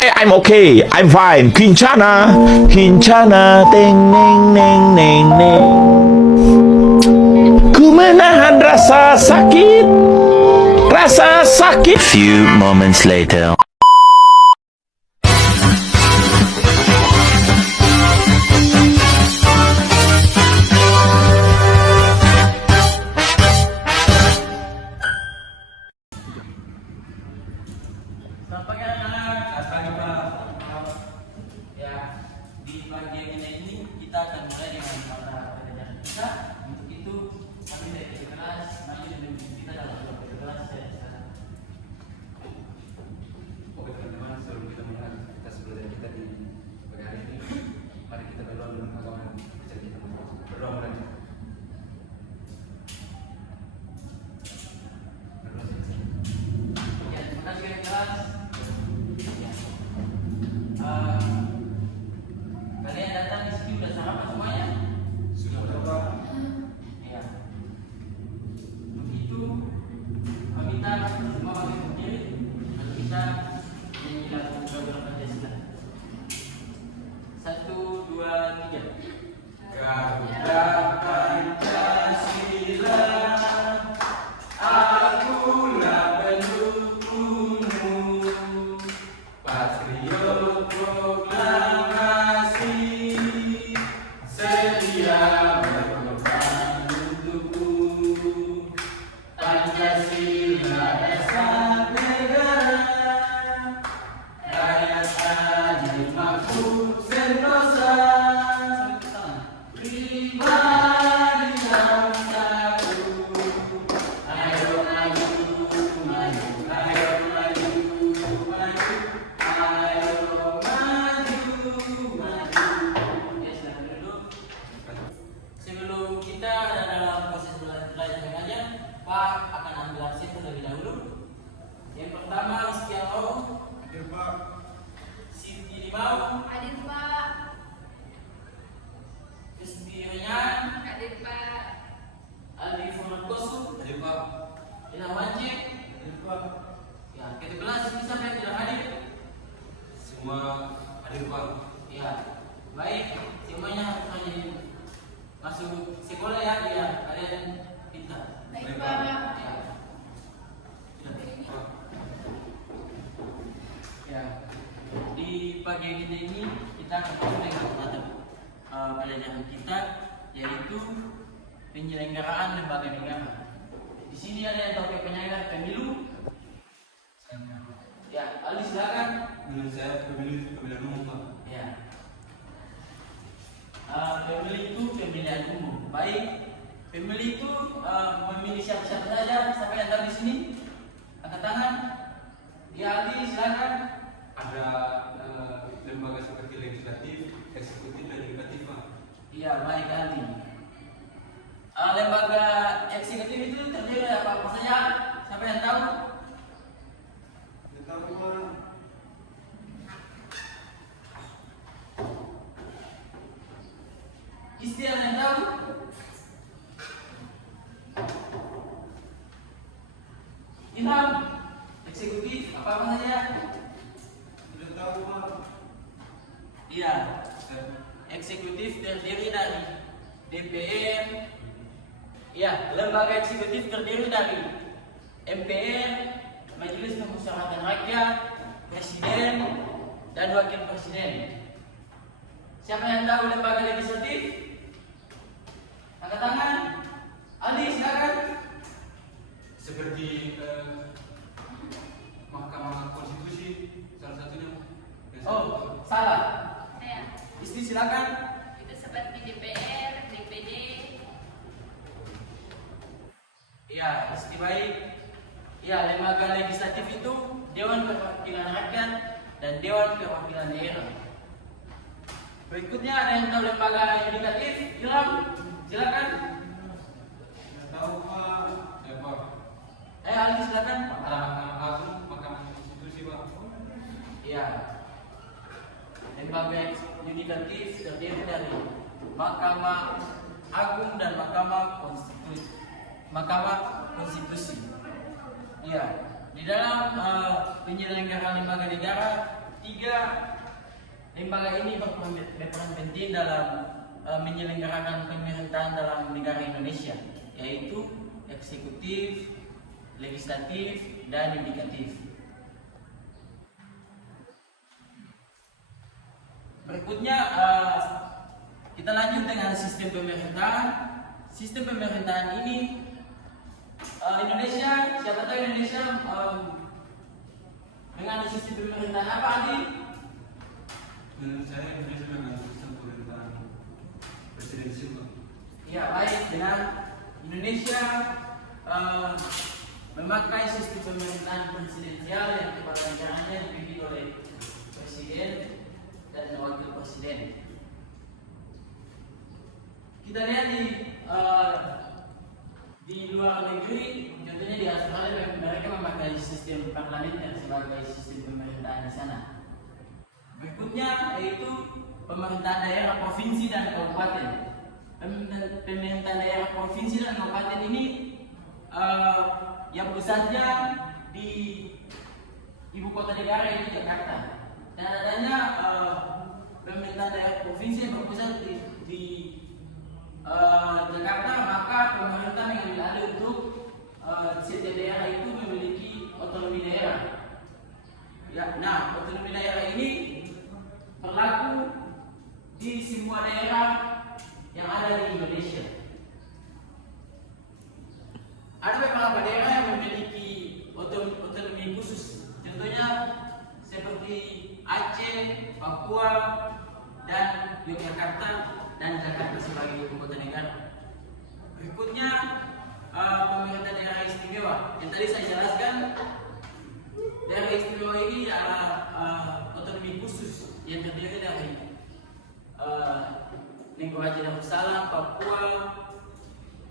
I'm okay, I'm fine. Kincana, Kincana, teng neng neng neng neng. Ku menahan rasa sakit, rasa sakit. Few moments later. Selamat pagi anak-anak. Selamat pagi Pak. Ya, di pagi ini kita akan mulai dengan mata pelajaran kita. Untuk itu kami dari kelas maju dan kita dalam kelas saya sekarang. Oke teman-teman, sebelum kita mulai aktivitas belajar kita di pagi hari ini, mari kita berdoa dulu agama bisa kita berdoa mulai. Berdoa saja. Ya, terima kasih kelas. Kalian datang di sini udah sarapan semuanya? Sudah berdoa. Ya. Begitu kami minta semua kami berdiri lalu kita menyanyi lagu Garuda Pancasila. 1, 2, 3. Garuda Pancasila, akulah pendukungmu, patriot proklamasi, setia berkorban untukku. Pancasila dasar negara, rakyat adil makmur sentosa, pribadi yang satu. Ayo maju, maju, ayo maju, maju, ayo maju, maju. Ya, silakan duduk. Sebelum kita dalam proses belajar mengajar, Pak akan ambil absen terlebih dahulu. Yang pertama, Rizky Alau, Hadir Pak. Siti Limau, Hadir Pak. Rizky Renyan, Hadir Pak. Aldi Furnakosu, Hadir Pak. Ilham Wajib. Hadir Pak. Ya, kita kelas ini siapa yang tidak hadir? Semua hadir Pak. Ya, baik. Semuanya harus masuk sekolah ya, biar kalian pintar. Baik Pak. Ya. Ya, di pagi ini kita akan mulai dengan mata pelajaran kita, yaitu penyelenggaraan lembaga negara. Di sini ada yang tahu penyelenggara pemilu. Ya, Aldi silakan. Menurut saya pemilihan umum Pak. Ya. Pemilih itu pemilihan umum. Baik. Pemilih itu memilih siapa-siapa saja. Siapa yang tahu di sini? Angkat tangan. Ya, Aldi silakan. Ada lembaga seperti legislatif, eksekutif, dan yudikatif Pak. Iya, baik Aldi. Lembaga eksekutif itu terdiri dari apa saja? Siapa yang tahu? Tidak tahu Pak. Istiar yang tahu? Ilham, eksekutif apa saja? Tidak tahu Pak. Iya, eksekutif terdiri dari DPR. Iya, lembaga eksekutif terdiri dari MPR, Majelis Pemusyawaratan Rakyat, Presiden, dan Wakil Presiden. Siapa yang tahu lembaga legislatif? Angkat tangan. Ali, silakan. Seperti Mahkamah Konstitusi salah satunya. Oh, salah. Saya. Isti silakan. Itu seperti DPR, DPD. Iya, isti baik. Iya, lembaga legislatif itu Dewan Perwakilan Rakyat dan Dewan Perwakilan Daerah. Berikutnya ada yang tahu lembaga yudikatif? Ilham, silakan. Tidak tahu Pak. Ya Pak. Aldi silakan. Mahkamah Agung, Mahkamah Konstitusi Pak. Iya. Lembaga yudikatif terdiri dari Mahkamah Agung dan Mahkamah Konstitusi. Iya. Di dalam penyelenggaraan lembaga negara tiga lembaga ini berperan penting dalam menyelenggarakan pemerintahan dalam negara Indonesia, yaitu eksekutif, legislatif, dan yudikatif. Berikutnya kita lanjut dengan sistem pemerintahan. Sistem pemerintahan ini Indonesia, siapa tahu Indonesia dengan sistem pemerintahan apa, Adi? Menurut saya Indonesia dengan sistem pemerintahan presidensial. Ya, baik, dengan Indonesia memakai sistem pemerintahan presidensial yang kepala negaranya dipimpin oleh presiden dan wakil presiden. Kita lihat di luar negeri, contohnya di Australia, mereka memakai sistem parlementer sebagai sistem pemerintahan di sana. Berikutnya yaitu pemerintahan daerah, provinsi, dan kabupaten. Pemerintahan daerah, provinsi, dan kabupaten ini yang pusatnya di ibu kota negara yaitu Jakarta. Dan adanya pemerintahan daerah provinsi yang berpusat di Jakarta, maka pemerintah mengambil alih untuk setiap daerah itu memiliki otonomi daerah. Ya, nah, otonomi daerah ini berlaku di semua daerah yang ada di Indonesia. Ada beberapa daerah yang memiliki otonomi khusus, contohnya seperti Aceh, Papua, dan Yogyakarta, dan Jakarta sebagai ibu kota negara. Berikutnya pemerintah daerah istimewa. Yang tadi saya jelaskan, daerah istimewa ini adalah otonomi khusus yang terdiri dari Negeri Aceh Darussalam, Papua,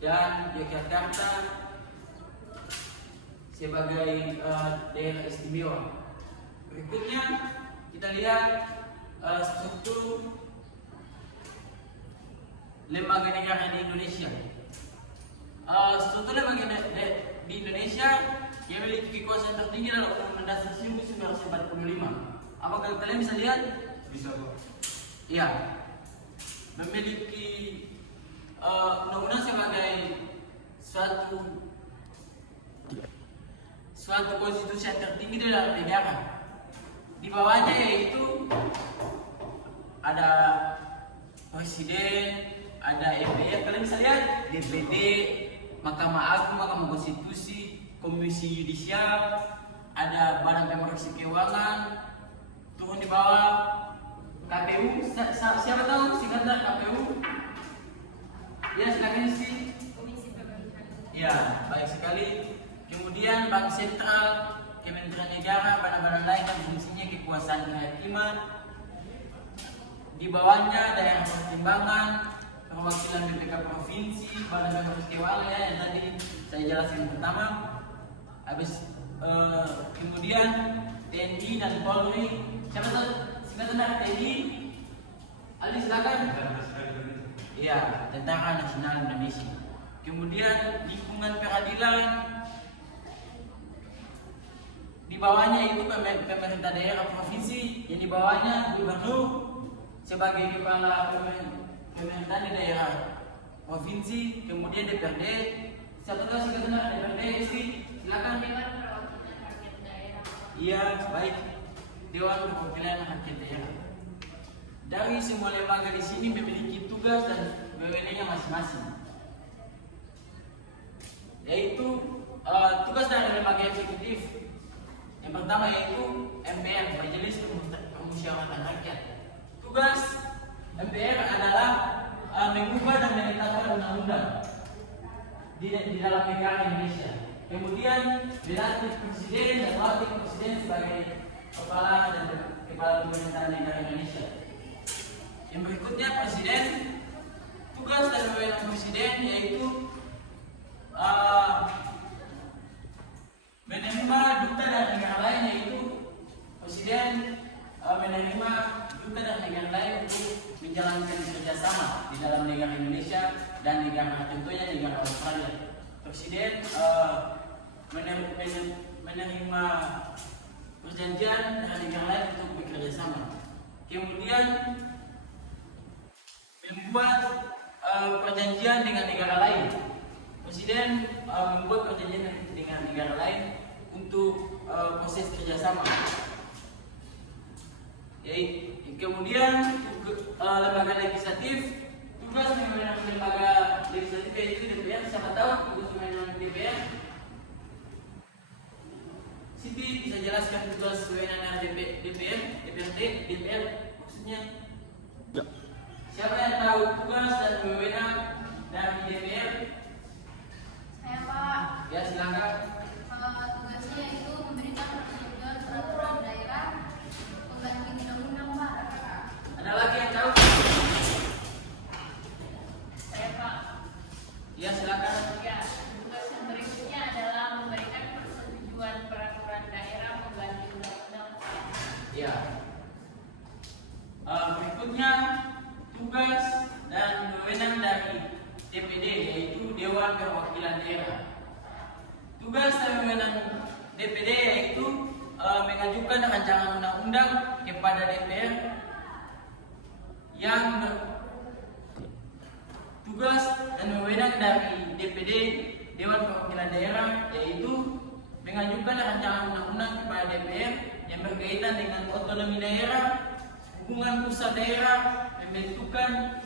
dan Yogyakarta sebagai daerah istimewa. Berikutnya kita lihat struktur lembaga negara di Indonesia. Struktur lembaga di Indonesia yang memiliki kekuasaan tertinggi dalam Undang-Undang Dasar 1945. Apakah kalian bisa lihat? Bisa kok. Ya, memiliki undang-undang sebagai suatu konstitusi yang tertinggi dalam negara. Di bawahnya yaitu ada presiden, ada MPR, kalian bisa lihat, DPD, Mahkamah Agung, Mahkamah Konstitusi, Komisi Yudisial, ada Badan Pemeriksa Keuangan, turun di bawah KPU. Siapa tahu singkatan KPU? Ya, silakan isi. Komisi Pemerintahan. Ya, baik sekali. Kemudian Bank Sentral, Kementerian Negara, badan-badan lain yang fungsinya kekuasaan kehakiman. Di bawahnya daerah pertimbangan, perwakilan BPK provinsi, badan pemeriksa keuangan yang tadi saya jelaskan pertama. Habis kemudian TNI dan Polri. Siapa tahu singkatan dari TNI? Ali silakan. Iya, Tentara Nasional Indonesia. Kemudian lingkungan peradilan. Di bawahnya itu pemerintah daerah provinsi, yang di bawahnya gubernur sebagai kepala pemerintahan di daerah provinsi. Kemudian DPRD. Siapa tahu singkatan DPRD sih? Silakan. Dewan Perwakilan Rakyat Daerah. Iya, baik. Dewan Perwakilan Rakyat Daerah. Dari semua lembaga di sini memiliki tugas dan wewenangnya masing-masing. Yaitu tugas dari lembaga eksekutif. Yang pertama yaitu MPR, Majelis Permusyawaratan Rakyat. Tugas MPR adalah mengubah dan menetapkan undang-undang di dalam negara Indonesia. Kemudian dilantik presiden dan wakil presiden sebagai kepala pemerintahan negara Indonesia. Yang berikutnya presiden. Tugas dan wewenang presiden yaitu menerima duta dari negara lain, yaitu presiden menerima duta dari negara lain untuk menjalankan kerjasama di dalam negara Indonesia dan negara, tentunya negara Australia. Presiden menerima perjanjian dari negara lain untuk bekerja kerjasama. Kemudian membuat perjanjian dengan negara lain. Presiden membuat perjanjian dengan negara lain untuk proses kerjasama. Kemudian lembaga legislatif, tugas pimpinan lembaga legislatif yaitu DPR. Siapa tahu tugas pimpinan DPR? Siti bisa jelaskan tugas wewenang DPR, DPR maksudnya? Siapa yang tahu tugas dan wewenang dari DPR? Saya Pak. Ya silakan. Tugasnya yaitu memberikan persetujuan peraturan daerah pengganti undang-undang Pak. Ada lagi yang tahu? Saya Pak. Ya silakan. Ya, tugas yang berikutnya adalah memberikan persetujuan peraturan daerah pengganti undang-undang Pak. Ya. Berikutnya tugas dan wewenang dari DPD yaitu Dewan Perwakilan Daerah. Tugas dan wewenang DPD yaitu mengajukan rancangan undang-undang kepada DPR yang tugas dan wewenang dari DPD Dewan Perwakilan Daerah yaitu mengajukan rancangan undang-undang kepada DPR yang berkaitan dengan otonomi daerah, hubungan pusat daerah, pembentukan,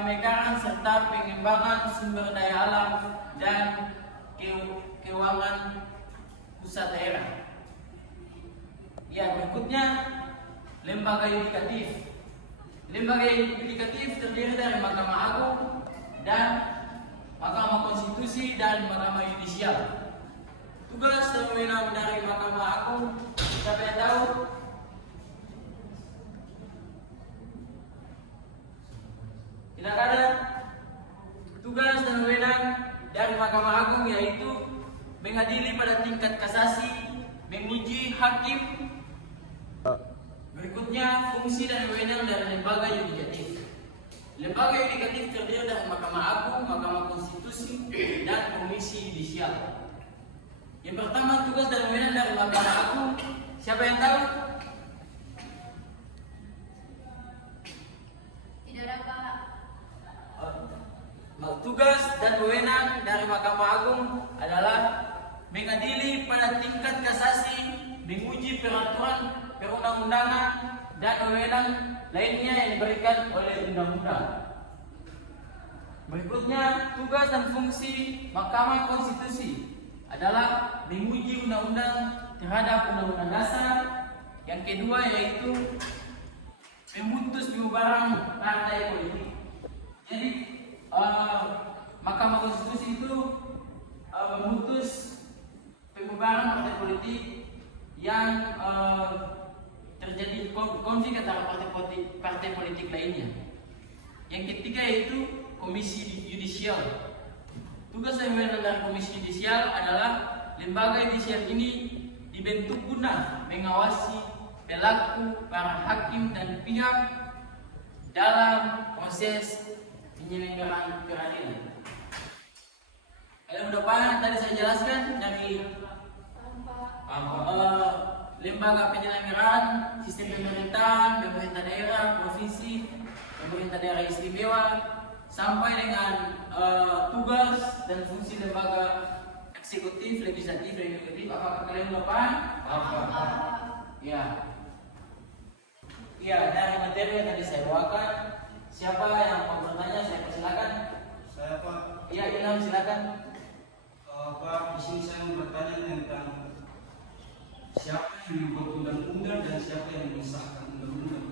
pemekaran serta pengembangan sumber daya alam dan keuangan pusat daerah. Ya, berikutnya lembaga yudikatif. Lembaga yudikatif terdiri dari Mahkamah Agung dan Mahkamah Konstitusi dan Mahkamah Yudisial. Tugas dan wewenang dari Mahkamah Agung, siapa yang tahu? Tidak ada. Tugas dan wewenang dari Mahkamah Agung yaitu mengadili pada tingkat kasasi, menguji hakim. Berikutnya fungsi dan wewenang dari lembaga yudikatif. Lembaga yudikatif terdiri dari Mahkamah Agung, Mahkamah Konstitusi, dan Komisi Yudisial. Yang pertama tugas dan wewenang dari Mahkamah Agung, siapa yang tahu? Tidak ada Pak. Tugas dan wewenang dari Mahkamah Agung adalah mengadili pada tingkat kasasi, menguji peraturan perundang-undangan dan wewenang lainnya yang diberikan oleh undang-undang. Berikutnya, tugas dan fungsi Mahkamah Konstitusi adalah menguji undang-undang terhadap undang-undang dasar. Yang kedua yaitu memutus pembubaran partai politik. Jadi Mahkamah Konstitusi itu memutus pembubaran partai politik yang terjadi konflik antara partai politik lainnya. Yang ketiga yaitu Komisi Yudisial. Tugas dan wewenang dari Komisi Yudisial adalah lembaga yudisial ini dibentuk guna mengawasi perilaku para hakim dan pihak dalam proses penyelenggaraan peradilan. Depan tadi saya jelaskan dari lembaga penyelenggaraan sistem pemerintahan, pemerintah daerah, provinsi, pemerintah daerah istimewa, sampai dengan tugas dan fungsi lembaga eksekutif, legislatif, dan yudikatif. Apakah kalian depan? Ya. Ya, dari materi yang tadi saya bawakan, siapa yang mau bertanya saya persilakan. Saya Pak. Iya, Ilham silakan. Pak, di sini saya mau bertanya tentang siapa yang membuat undang-undang dan siapa yang mengesahkan undang-undang.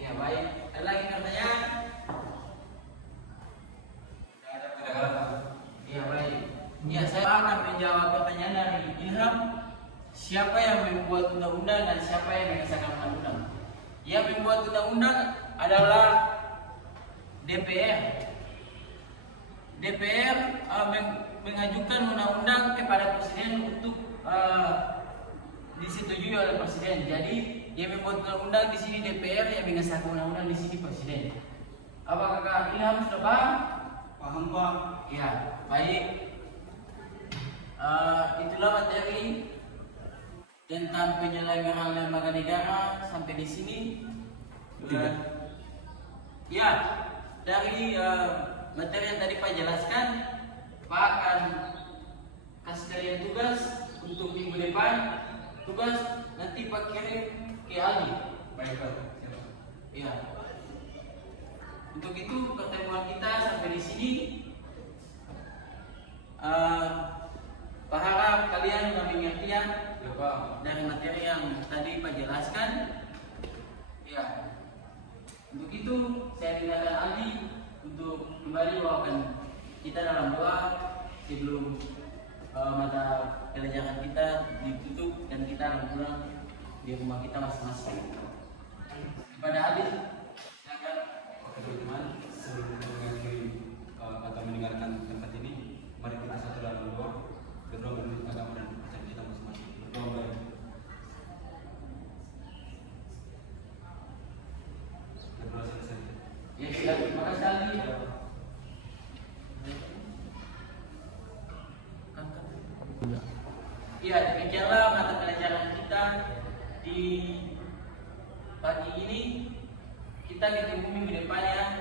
Ya, baik. Ada lagi pertanyaan? Tidak ada. Ya, baik. Ya, saya akan menjawab pertanyaan dari Ilham. Siapa yang membuat undang-undang dan siapa yang mengesahkan undang-undang? Yang membuat undang-undang adalah DPR. DPR mengajukan undang-undang kepada presiden untuk disetujui oleh presiden. Jadi yang membuat undang-undang di sini DPR, yang mengesahkan undang-undang di sini presiden. Apakah Ilham sudah paham? Paham Pak. Ya, baik. Itulah materi tentang penyelenggaraan lembaga negara sampai di sini. Ya, dari materi yang tadi Pak jelaskan, Pak akan kasih kalian tugas untuk minggu depan. Tugas nanti Pak kirim ke Aldi. Baik Pak, siap. Ya. Untuk itu pertemuan kita sampai di sini. Pak harap kalian mengerti ya Pak. dari materi yang tadi Pak jelaskan. Ya. Untuk itu saya tinggalkan Aldi untuk kembali bawakan kita dalam doa sebelum mata pelajaran kita ditutup dan kita akan pulang di rumah kita masing-masing. Kepada Aldi, silakan. Oke teman-teman, sebelum kita mengakhiri atau meninggalkan tempat ini, mari kita satu dalam berdoa menurut agama dan kepercayaan kita masing-masing. Berdoa bareng. Berdoa selesai. Ya, silakan. Terima kasih Aldi. Ya, demikianlah mata pelajaran kita di pagi ini. Kita ketemu minggu depan ya.